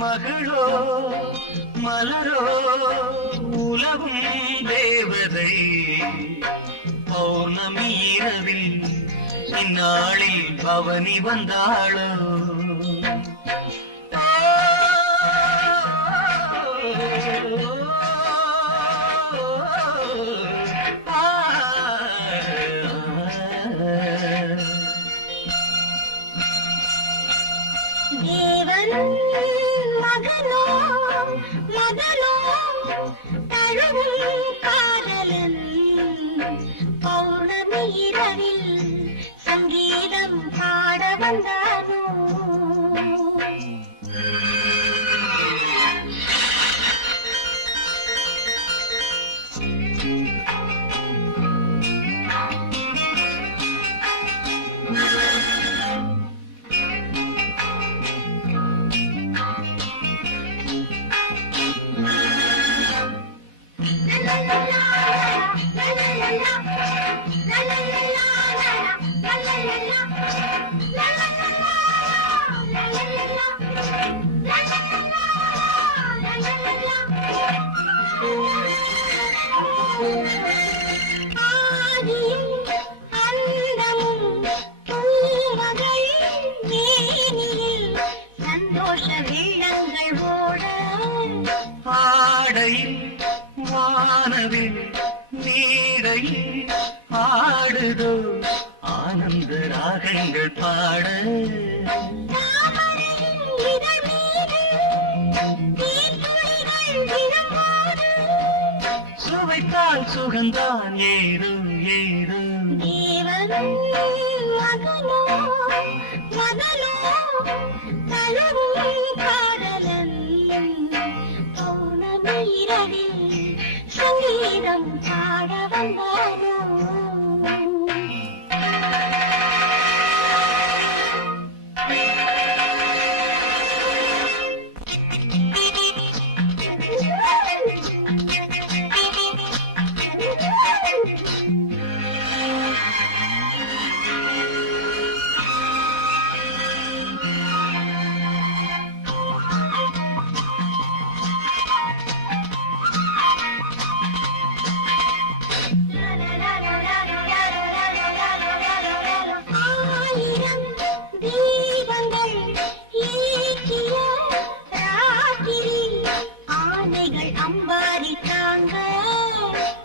மகளோ மலரோ உலகும் தேவதை பௌர்ணமி இரவில் இந்நாளில் பவனி வந்தாளோ தேவன் மகனோ மகளோ தழுவும் காதலன் பௌர்ணமி இரவில் சங்கீதம் பாட வந்தானோ வானவில் நீரையில் ஆடுதோ ஆனந்த ராகங்கள் பாட சுவைத்தால் சுகந்தான் ஏறு ஏறு தேவன் மகனோ மகளோ தழுவும் காதலன் பௌர்ணமி இரவில் சங்கீதம் பாட வந்தானோ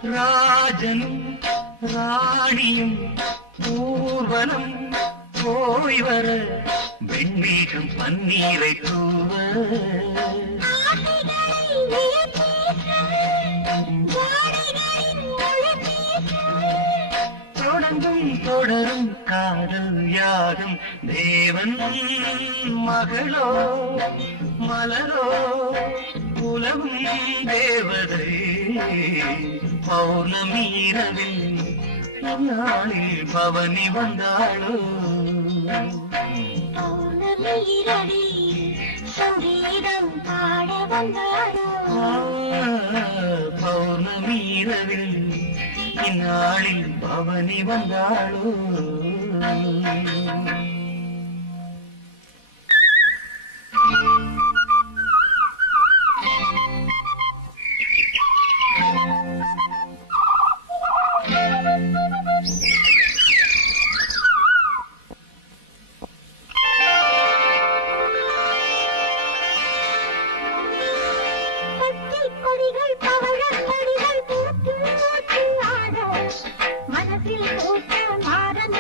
ராஜனும் ராணியும் ஊர்வலம் போய் வர வெண்மேகம் பன்னீரை தூவ தொடங்கும் தொடரும் காதல் யாரும் தேவன் மகளோ மலரோ உலகும் தேவதை பௌர்ணமி இரவில் நாளில் பவனி வந்தாளோ பௌர்ணமி இரவில் சங்கீதம் பாட வந்தாளோ பௌர்ணமி இரவில் இந்நாளில் பவனி வந்தாளோ மனசில் பூத்த மாறன்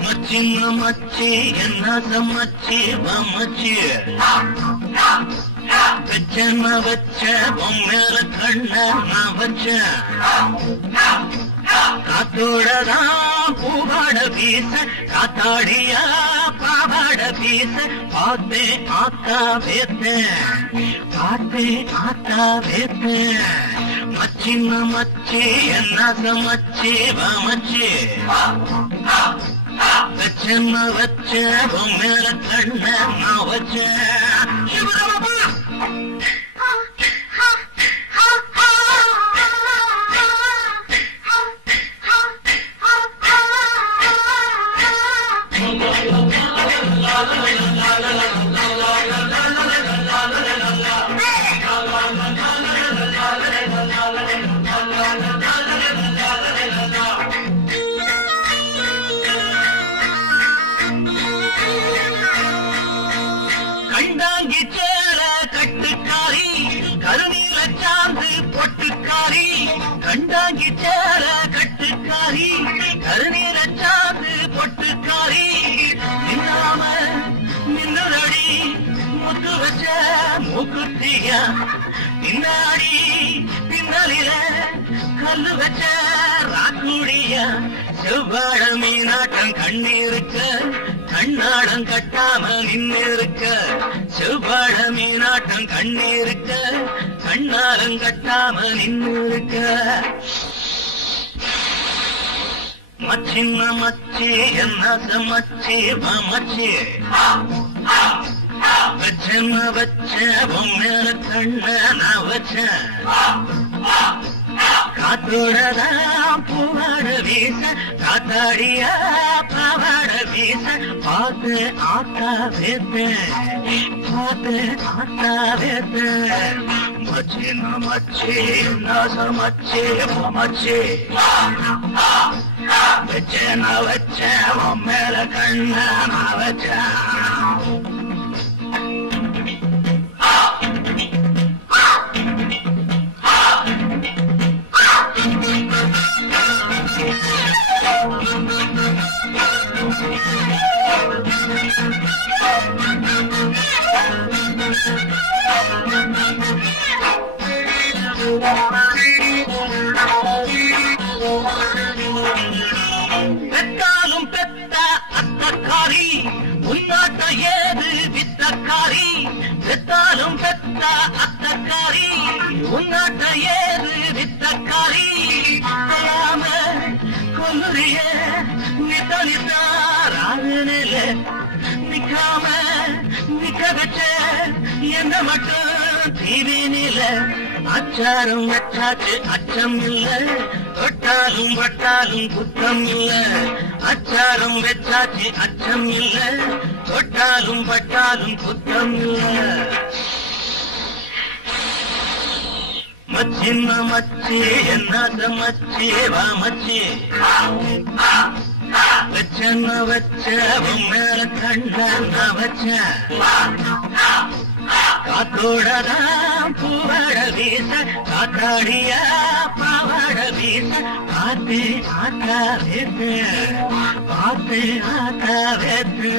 மச்சின்ன மச்சி என்ன சமச்சி வமச்சி வச்சன வச்ச பொம்மேல கண்ண நான் வச்ச காத்தோடதான் பூவாட பீச காத்தாடிய பாவாட பீச பார்த்தே ஆத்தா வேத்தேன் பார்த்தே ஆத்தா வேத்தேன் மச்சின்ன மச்சி என்ன சமச்சி வமச்சி வச்சன வச்ச பொம்மேல கண்ண நான் வச்ச கண்டாங்கி சேர கட்டுக்காரி கருநீல சாந்து பொட்டுக்காரி கண்டாங்கி சேர கட்டுக்காரி கருநீல சாந்து பொட்டுக்காரி நின்னாம மூக்குத்தியா பின்னாடி பின்னலில கல்லு வச்ச ராக்குடியா செவ்வாழ மீனாட்டம் கண்ணீருக்க கண்ணாடம் கட்டாம நின்னிருக்க செவ்வாழ மீனாட்டம் கண்ணீருக்க கண்ணாடம் கட்டாம நின்னிருக்க மச்சின்ன மச்சி என்ன மச்சி மச்சி வச்ச வச்ச பொம்மேல கண்ண நான் வச்சேன் காத்தோடதான் பூவாட வீச காத்தாடியா பாவாட வீச பார்த்து ஆத்தா வேத்தேன் பார்த்து ஆத்தா வேத்தேன் மச்சின்ன மச்சி நாச மச்சி மச்சி வச்சேன் நான் வச்சேன் உன் மேல கண்ண நான் வச்சேன் பெத்தாலும் பெத்த அத்தக்காரி உன்னாட்ட ஏது வித்தக்காரி பெத்தாலும் பெத்த அத்தக்காரி உன்னாட்ட ஏது வித்தக்காரி சொல்லாம கொல்லுறிய நித்தனித்தாராகனில நிக்காம நிக்க வச்ச என்ன மட்டும் தீவினில அச்சாரம் வச்சாச்சு அச்சம் இல்ல தொட்டாலும் வட்டாலும் குத்தம் இல்ல அச்சாரம் வச்சாச்சு அச்சம் இல்ல தொட்டாலும் வட்டாலும் குத்தம் இல்ல மச்சின்ன மச்சி என்ன மச்சி வா மச்சி வச்ச வச்ச மேல கண்ட வச்ச காத்தோடதான் பூவாட வீச காத்தாடியா பாவாட வீச பார்த்து ஆத்தா வேத்து பார்த்து ஆத்தா வேத்து